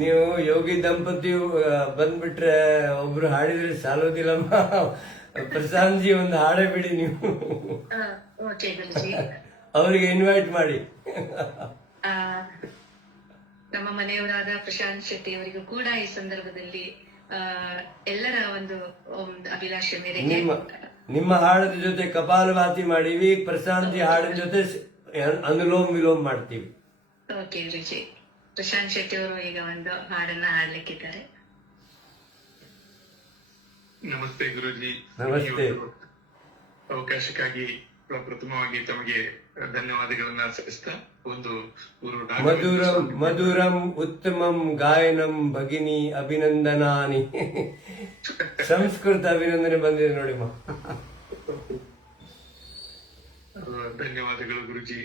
ನೀವು ಯೋಗಿ ದಂಪತಿಯು ಬಂದ್ಬಿಟ್ರೆ ಒಬ್ರು ಹಾಡಿದ್ರೆ ಸಾಲೋದಿಲ್ಲಮ್ಮ. ಪ್ರಶಾಂತ್ ಜಿ ಒಂದು ಹಾಡೇ ಬಿಡಿ ನೀವು, ಓಕೆ ಗುರುಜಿ. ಅವರಿಗೆ ಇನ್ವೈಟ್ ಮಾಡಿ. ನಮ್ಮ ಮನೆಯವರಾದ ಪ್ರಶಾಂತ್ ಶೆಟ್ಟಿ ಅವರಿಗೂ ಕೂಡ ಈ ಸಂದರ್ಭದಲ್ಲಿ ಎಲ್ಲರ ಒಂದು ಅಭಿಲಾಷೆ ಮೇರೆಗೆ ನಿಮ್ಮ ಹಾಡದ ಜೊತೆ ಕಪಾಲಭಾತಿ ಮಾಡಿವಿ, ಪ್ರಶಾಂತ್ ಜಿ ಹಾಡಿನ ಜೊತೆ ಅನುಲೋಮ್ ವಿಲೋಮ್ ಮಾಡ್ತೀವಿ. ಓಕೆ ಗುರುಜಿ. ಪ್ರಶಾಂತ್ ಶೆಟ್ಟಿ ಅವರು ಈಗ ಒಂದು ಹಾಡನ್ನ ಹಾಡ್ಲಿಕ್ಕಿದ್ದಾರೆ. ನಮಸ್ತೆ ಗುರುಜಿ. ನಮಸ್ತೆ. ಅವಕಾಶಕ್ಕಾಗಿ ಪ್ರಥಮವಾಗಿ ತಮಗೆ ಧನ್ಯವಾದಗಳನ್ನ ಸಲ್ಲಿಸ್ತಾ ಒಂದು ಮಧುರಂ ಮಧುರಂ ಉತ್ತಮಂ ಗಾಯನಂ ಭಗಿನಿ ಅಭಿನಂದನಾನಿ. ಸಂಸ್ಕೃತ ಅಭಿನಂದನೆ ಬಂದಿದೆ ನೋಡಿಮ್ಮ. ಧನ್ಯವಾದಗಳು ಗುರುಜಿ.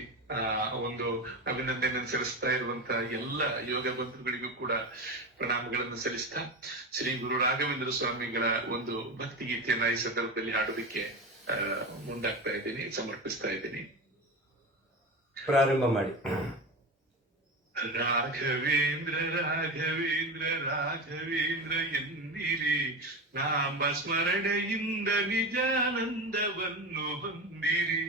ಒಂದು ಅಭಿನಂದನೆ ಸಲ್ಲಿಸ್ತಾ ಇರುವಂತ ಎಲ್ಲ ಯೋಗ ಬಂಧುಗಳಿಗೂ ಕೂಡ ಪ್ರಣಾಮಗಳನ್ನು ಸಲ್ಲಿಸ್ತಾ ಶ್ರೀ ಗುರು ರಾಘವೇಂದ್ರ ಸ್ವಾಮಿಗಳ ಒಂದು ಭಕ್ತಿ ಗೀತೆಯನ್ನ ಈ ಸಂದರ್ಭದಲ್ಲಿ ಹಾಡೋದಕ್ಕೆ ಮುಂದಾಗ್ತಾ ಇದ್ದೀನಿ, ಸಮರ್ಪಿಸ್ತಾ ಇದ್ದೀನಿ. ಪ್ರಾರಂಭ ಮಾಡಿ. ರಾಘವೇಂದ್ರ ರಾಘವೇಂದ್ರ ರಾಘವೇಂದ್ರ ಎನ್ನಿರಿ, ನಾಮ ಸ್ಮರಣೆಯಿಂದ ನಿಜಾನಂದವನ್ನು ಹೊಂದಿರಿ.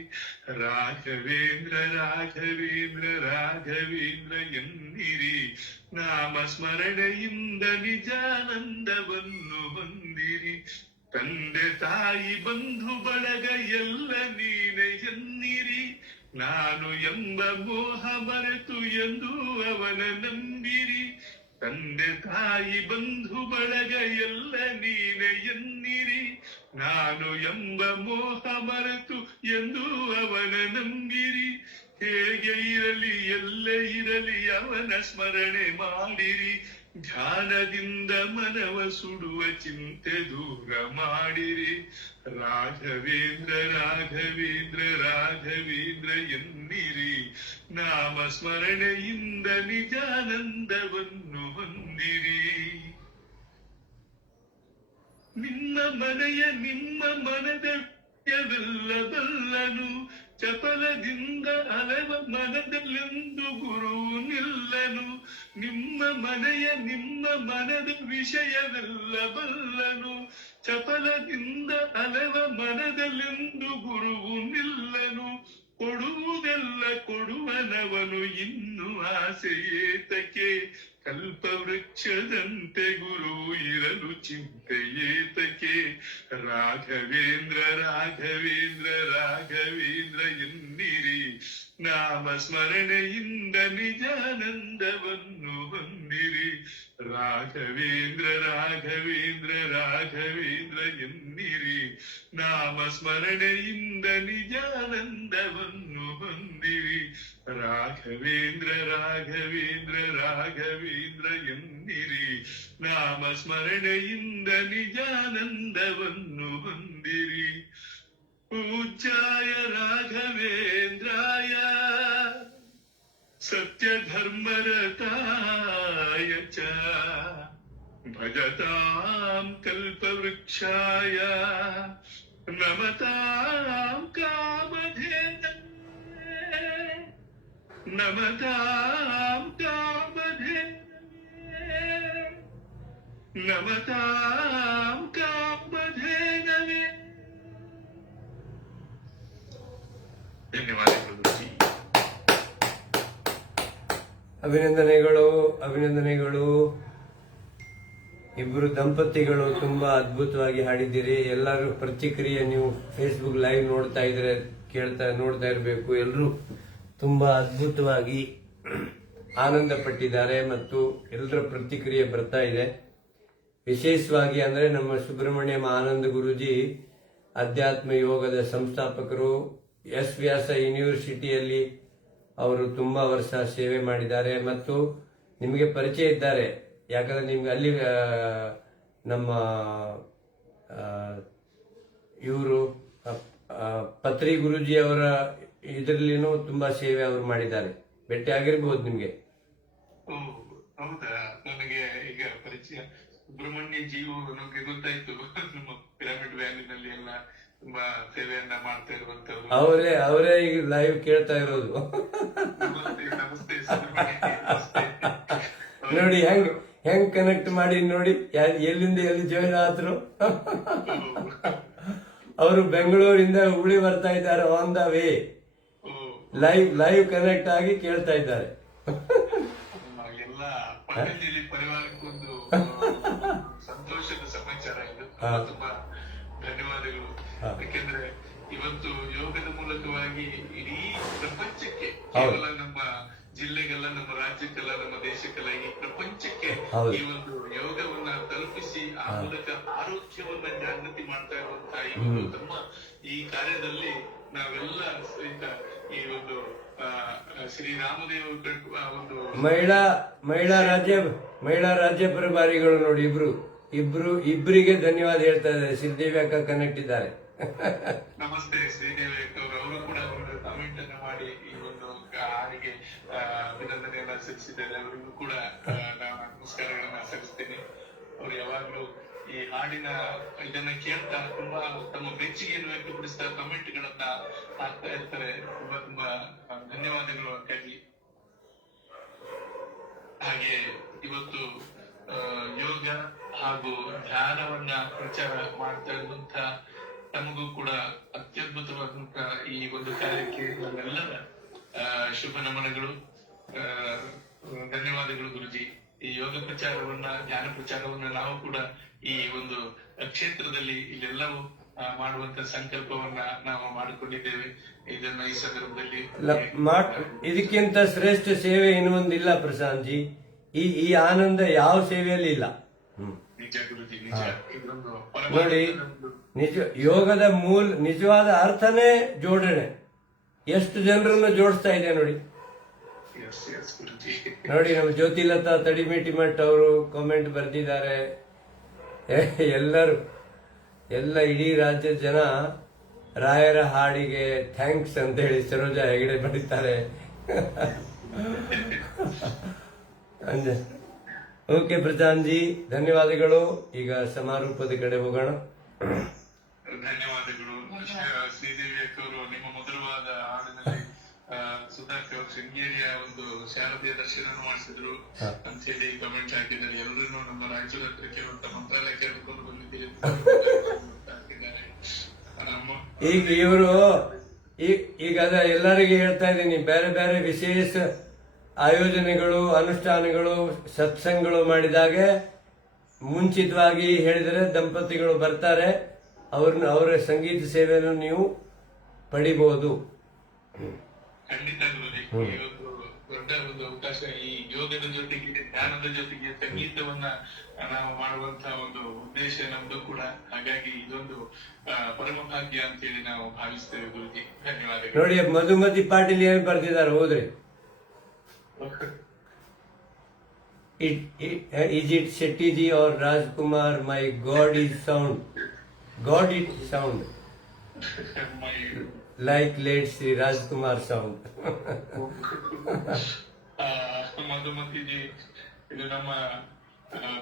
ರಾಘವೇಂದ್ರ ರಾಘವೇಂದ್ರ ರಾಘವೇಂದ್ರ ಎನ್ನಿರಿ, ನಾಮ ಸ್ಮರಣೆಯಿಂದ ನಿಜಾನಂದವನ್ನು ಹೊಂದಿರಿ. ತಂದೆ ತಾಯಿ ಬಂಧು ಬಳಗ ಎಲ್ಲ ನೀನೆ ಎನ್ನಿರಿ, ನಾನು ಎಂಬ ಮೋಹ ಮರೆತು ಎಂದು ಅವನ ನಂಬಿರಿ. ತಂದೆ ತಾಯಿ ಬಂಧು ಬಳಗ ಎಲ್ಲ ನೀನೆ ಎನ್ನಿರಿ, ನಾನು ಎಂಬ ಮೋಹ ಮರೆತು ಎಂದು ಅವನ ನಂಬಿರಿ. ಹೇಗೆ ಇರಲಿ ಎಲ್ಲೇ ಇರಲಿ ಅವನ ಸ್ಮರಣೆ ಮಾಡಿರಿ. ಧ್ಯಾನದಿಂದ ಮನವ ಸುಡುವ ಚಿಂತೆ ದೂರ ಮಾಡಿರಿ. ರಾಘವೇಂದ್ರ ರಾಘವೇಂದ್ರ ರಾಘವೇಂದ್ರ ಎನ್ನಿರಿ, ನಾಮ ಸ್ಮರಣೆಯಿಂದ ನಿಜಾನಂದವನ್ನು ಹೊಂದಿರಿ. ನಿಮ್ಮ ಮನೆಯ ನಿಮ್ಮ ಮನದ ಬಲ್ಲನು, ಚಪಲದಿಂದ ಅಲೆವ ಮನದಲ್ಲೆಂದು ಗುರು ನಿಲ್ಲನು. ನಿಮ್ಮ ಮನೆಯ ನಿಮ್ಮ ಮನದ ವಿಷಯವೆಲ್ಲ ಬಲ್ಲನು, ಚಪಲದಿಂದ ಅಲೆವ ಮನದಲ್ಲೆಂದು ಗುರುವು ನಿಲ್ಲನು. ಕೊಡುವುದೆಲ್ಲ ಕೊಡುವನವನು ಇನ್ನು ಆಸೆ ಏತಕ್ಕೆ, ಕಲ್ಪವೃಕ್ಷದಂತೆ ಗುರು ಇರಲು ಚಿಂತೆ ಏತಕ್ಕೆ. ರಾಘವೇಂದ್ರ ರಾಘವೇಂದ್ರ ರಾಘವೇಂದ್ರ ಎನ್ನಿರಿ, ನಾಮ ಸ್ಮರಣೆಯಿಂದ ನಿಜಾನಂದವನ್ನು ಹೊಂದಿರಿ. ರಾಘವೇಂದ್ರ ರಾಘವೇಂದ್ರ ರಾಘವೇಂದ್ರ ಎನ್ನಿರಿ, ನಾಮ ಸ್ಮರಣೆಯಿಂದ ನಿಜಾನಂದವನ್ನು ಹೊಂದಿರಿ. ರಾಘವೇಂದ್ರ ರಾಘವೇಂದ್ರ ರಾಘವೇಂದ್ರ ಎನ್ನಿರಿ, ನಾಮ ಸ್ಮರಣೆಯಿಂದ ನಿಜಾನಂದವನ್ನು ಹೊಂದಿರಿ. ಪೂಜ್ಯಾಯ ರಾಘವೇಂದ್ರಾಯ ಸತ್ಯ ಧರ್ಮರತಾಯ ಚ ಭಜತಾಂ ಕಲ್ಪವೃಕ್ಷಾಯ ನಮತಾಂ ಕಾಮಧೇನವೇ, ನಮತಾಂ ಕಾಮಧೇನವೇ, ನಮತಾಂ ಕಾಮಧೇನವೇ. ಧನ್ಯವಾದಗಳು. ಅಭಿನಂದನೆಗಳು, ಅಭಿನಂದನೆಗಳು. ಇಬ್ಬರು ದಂಪತಿಗಳು ತುಂಬಾ ಅದ್ಭುತವಾಗಿ ಹಾಡಿದ್ದೀರಿ. ಎಲ್ಲರೂ ಪ್ರತಿಕ್ರಿಯೆ ನೀವು ಫೇಸ್ಬುಕ್ ಲೈವ್ ನೋಡ್ತಾ ಇದ್ರೆ ನೋಡ್ತಾ ಇರಬೇಕು. ಎಲ್ಲರೂ ತುಂಬಾ ಅದ್ಭುತವಾಗಿ ಆನಂದ ಪಟ್ಟಿದ್ದಾರೆ ಮತ್ತು ಎಲ್ಲರ ಪ್ರತಿಕ್ರಿಯೆ ಬರ್ತಾ ಇದೆ. ವಿಶೇಷವಾಗಿ ಅಂದ್ರೆ ನಮ್ಮ ಸುಬ್ರಹ್ಮಣ್ಯಂ ಆನಂದ ಗುರೂಜಿ ಅಧ್ಯಾತ್ಮ ಯೋಗದ ಸಂಸ್ಥಾಪಕರು. ಎಸ್ ವ್ಯಾಸ ಯೂನಿವರ್ಸಿಟಿಯಲ್ಲಿ ಅವರು ತುಂಬಾ ವರ್ಷ ಸೇವೆ ಮಾಡಿದ್ದಾರೆ ಮತ್ತು ನಿಮಗೆ ಪರಿಚಯ ಇದ್ದಾರೆ. ಯಾಕಂದ್ರೆ ನಿಮ್ಗೆ ಅಲ್ಲಿ ನಮ್ಮ ಇವರು ಪತ್ರಿ ಗುರೂಜಿ ಅವರ ಇದರಲ್ಲಿನೂ ತುಂಬಾ ಸೇವೆ ಅವರು ಮಾಡಿದ್ದಾರೆ. ಭೇಟಿ ಆಗಿರ್ಬಹುದು ನಿಮ್ಗೆ. ಹೌದಾ? ನನಗೆ ಈಗ ಪರಿಚಯ ಸುಬ್ರಹ್ಮಣ್ಯ ಜೀವು ನಮಗೆ ಗೊತ್ತಾಯ್ತು. ನಮ್ಮ ಪಿರಮಿಡ್ ವ್ಯಾಲಿನಲ್ಲಿ ಎಲ್ಲ ತುಂಬಾ ಸೇವೆಯನ್ನ ಮಾಡ್ತಾ ಇರುವಂತವ್ರು ಅವರೇ ಈಗ ಲೈವ್ ಕೇಳ್ತಾ ಇರೋದು. ನಮಸ್ತೆ ಸುಬ್ರಹ್ಮಣ್ಯ. ನೋಡಿ ಹೆಂಗ್ ಕನೆಕ್ಟ್ ಮಾಡಿ ನೋಡಿ, ಎಲ್ಲಿಂದ ಎಲ್ಲಿ ಜಾಯಿನ್ ಆದ್ರು. ಅವರು ಬೆಂಗಳೂರಿಂದ ಹುಬ್ಳಿ ಬರ್ತಾ ಇದ್ದಾರೆ, on the way. Live connect ಆಗಿ ಕೇಳ್ತಾ ಇದ್ದಾರೆ. ಎಲ್ಲ ಪತಂಜಲಿ ಪರಿವಾರಕ್ಕೊಂದು ಸಂತೋಷದ ಸಮಾಚಾರ ಇದು. ತುಂಬಾ ಧನ್ಯವಾದಗಳು. ಯಾಕೆಂದ್ರೆ ಇವತ್ತು ಯೋಗದ ಮೂಲಕವಾಗಿ ಇಡೀ ಪ್ರಪಂಚಕ್ಕೆ, ಕೇವಲ ನಮ್ಮ ಜಿಲ್ಲೆಗೆಲ್ಲ, ನಮ್ಮ ರಾಜ್ಯಕ್ಕೆಲ್ಲ, ನಮ್ಮ ದೇಶಕ್ಕೆಲ್ಲ, ಈ ಪ್ರಪಂಚಕ್ಕೆ ಈ ಒಂದು ಯೋಗವನ್ನ ತಲುಪಿಸಿ ಆ ಮೂಲಕ ಆರೋಗ್ಯವನ್ನ ಜಾಗೃತಿ ಮಾಡ್ತಾ ಇರುವಂತಹ ಈ ಒಂದು ತಮ್ಮ ಈ ಕಾರ್ಯದಲ್ಲಿ ನಾವೆಲ್ಲ ಸಹಿತ ಈ ಒಂದು ಶ್ರೀರಾಮದೇವ ಒಂದು ಮಹಿಳಾ ರಾಜ್ಯ ಪ್ರಭಾರಿಗಳು ನೋಡಿ, ಇಬ್ಬರಿಗೆ ಧನ್ಯವಾದ ಹೇಳ್ತಾ ಇದ್ದಾರೆ. ಶ್ರೀದೇವಿ ಅಕ್ಕ ಕನೆಕ್ಟ್ ಇದ್ದಾರೆ. ನಮಸ್ತೆ ಶ್ರೀದೇವಿ ಅಕ್ಕ ಅವರು ಕೂಡ ಒಂದು ಕಮೆಂಟ್ ಅನ್ನು ಮಾಡಿ ಈ ಒಂದು ಹಾಡಿಗೆ ಅಭಿನಂದನೆಯನ್ನ ಸಲ್ಲಿಸಿದ್ದಾರೆ. ಅವರಿಗೂ ಕೂಡ ನಾನು ನಮಸ್ಕಾರಗಳನ್ನ ಸಲ್ಲಿಸ್ತೇನೆ. ಅವರು ಯಾವಾಗ್ಲೂ ಈ ಹಾಡಿನ ಇದನ್ನ ಕೇಳ್ತಾ ತುಂಬಾ ತಮ್ಮ ಮೆಚ್ಚುಗೆಯನ್ನು ವ್ಯಕ್ತಪಡಿಸ್ತಾ ಕಮೆಂಟ್ ಗಳನ್ನ ಹಾಕ್ತಾ ಇರ್ತಾರೆ. ತುಂಬಾ ಧನ್ಯವಾದಗಳು ಅಕ್ಕಾಗಿ. ಹಾಗೆ ಇವತ್ತು ಯೋಗ ಹಾಗೂ ಧ್ಯಾನವನ್ನ ಪ್ರಚಾರ ಮಾಡ್ತಾ ಇರುವಂತ ತಮಗೂ ಕೂಡ ಅತ್ಯದ್ಭುತವಾದಂತ ಈ ಒಂದು ಕಾರ್ಯಕ್ಕೆ ನಮ್ಮೆಲ್ಲರ ಶುಭ ನಮನಗಳು, ಧನ್ಯವಾದಗಳು ಗುರುಜಿ. ಈ ಯೋಗ ಪ್ರಚಾರವನ್ನ, ಧ್ಯಾನ ಪ್ರಚಾರವನ್ನ ನಾವು ಕೂಡ ಈ ಒಂದು ಕ್ಷೇತ್ರದಲ್ಲಿ ಇಲ್ಲೆಲ್ಲವೂ ಮಾಡುವಂತ ಸಂಕಲ್ಪವನ್ನ ನಾವು ಮಾಡಿಕೊಂಡಿದ್ದೇವೆ. ಇದನ್ನ ಈ ಸಂದರ್ಭದಲ್ಲಿ ಇದಕ್ಕಿಂತ ಶ್ರೇಷ್ಠ ಸೇವೆ ಇನ್ನೊಂದಿಲ್ಲ ಪ್ರಶಾಂತ್ ಜಿ. ಈ ಆನಂದ ಯಾವ ಸೇವೆಯಲ್ಲಿ ಇಲ್ಲ. ನಿಜ ಗುರುಜಿ, ನಿಜ. ಇದೊಂದು ನೋಡಿ, ಯೋಗದ ನಿಜವಾದ ಅರ್ಥನೇ ಜೋಡಣೆ. ಎಷ್ಟು ಜನರನ್ನು ಜೋಡಿಸ್ತಾ ಇದೆ ನೋಡಿ. ನೋಡಿ, ನಮ್ಮ ಜ್ಯೋತಿಲತಾ ತಡಿಮೇಟಿಮಠ್ ಅವರು ಕಾಮೆಂಟ್ ಬರೆದಿದ್ದಾರೆ. ಎಲ್ಲ ಇಡೀ ರಾಜ್ಯದ ಜನ ರಾಯರ ಹಾಡಿಗೆ ಥ್ಯಾಂಕ್ಸ್ ಅಂತ ಹೇಳಿ ಸರೋಜಾ ಹೆಗಡೆ ಬರೀತಾರೆ. ಓಕೆ ಪ್ರಶಾಂತ್ ಜಿ, ಧನ್ಯವಾದಗಳು. ಈಗ ಸಮಾರೋಪದ ಕಡೆ ಹೋಗೋಣ. ಧನ್ಯವಾದಗಳು ಶ್ರೀದೇವಿ ಅಕ್ಕವರು. ನಿಮ್ಮ ಮಧುರವಾದ ಹಾಡಿನಲ್ಲಿ ಸುಧಾಕರ್ ಶೃಂಗೇರಿಯ ಒಂದು ಶಾರದೀಯ ದರ್ಶನ ಮಾಡಿಸಿದ್ರು ಅಂತ ಹೇಳಿ ಕಮೆಂಟ್ ಹಾಕಿದ್ದಾರೆ. ಎಲ್ಲರೂ ನಮ್ಮ ರಾಯಚೂರು ಹತ್ರ ಕೇಳುವಂತ ಮಂತ್ರಾಲಯ ಕೇಳ್ಕೊಂಡು ಬಂದಿದ್ದೀರಿ ಹಾಕಿದ್ದಾರೆ. ಈಗ ಎಲ್ಲರಿಗೆ ಹೇಳ್ತಾ ಇದ್ದೀನಿ, ಬೇರೆ ಬೇರೆ ವಿಶೇಷ ಆಯೋಜನೆಗಳು, ಅನುಷ್ಠಾನಗಳು, ಸತ್ಸಂಗಗಳು ಮಾಡಿದಾಗ ಮುಂಚಿತವಾಗಿ ಹೇಳಿದರೆ ದಂಪತಿಗಳು ಬರ್ತಾರೆ. ಅವರ ಸಂಗೀತ ಸೇವೆಯನ್ನು ನೀವು ಪಡಿಬಹುದು. ಖಂಡಿತ ಗುರುಜಿ, ದೊಡ್ಡ ಒಂದು ಅವಕಾಶ. ಈ ಯೋಗದ ಜೊತೆಗೆ, ಧ್ಯಾನದ ಜೊತೆಗೆ ಸಂಗೀತವನ್ನ ನಾವು ಮಾಡುವಂತಹ ಒಂದು ಉದ್ದೇಶ ನಮ್ದು ಕೂಡ. ಹಾಗಾಗಿ ಇದೊಂದು ಪರಮ ಭಾಗ್ಯ ಅಂತ ಹೇಳಿ ನಾವು ಭಾವಿಸ್ತೇವೆ ಗುರುಜಿ. ಧನ್ಯವಾದಗಳು. ನೋಡಿ, ಮಧುಮತಿ ಪಾಟೀಲ್ ಏನ್ ಬರ್ತಿದ್ದಾರೆ ಹೋದ್ರಿ. Is it Shetty ji or Rajkumar? My God is sound. God is sound. Like late Sri Rajkumar sound. Madhumati G, ಇದು ನಮ್ಮ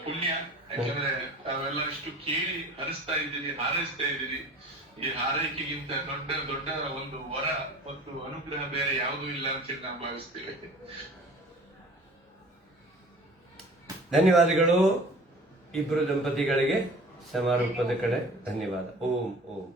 ಪುಣ್ಯ. ಯಾಕಂದ್ರೆ ತಾವೆಲ್ಲ ಅಷ್ಟು ಕೇಳಿ ಹರಿಸ್ತಾ ಇದ್ದೀರಿ, ಹಾರೈಸ್ತಾ ಇದ್ದೀರಿ. ಈ ಹಾರೈಕೆಗಿಂತ ದೊಡ್ಡ ಒಂದು ವರ ಮತ್ತು ಅನುಗ್ರಹ ಬೇರೆ ಯಾವುದೂ ಇಲ್ಲ ಅಂತ ಹೇಳಿ ನಾವು ಭಾವಿಸ್ತೇವೆ. ಧನ್ಯವಾದಗಳು ಇಬ್ಬರು ದಂಪತಿಗಳಿಗೆ. ಸಮಾರೋಪದ ಕಡೆ ಧನ್ಯವಾದ. ಓಂ ಓಂ.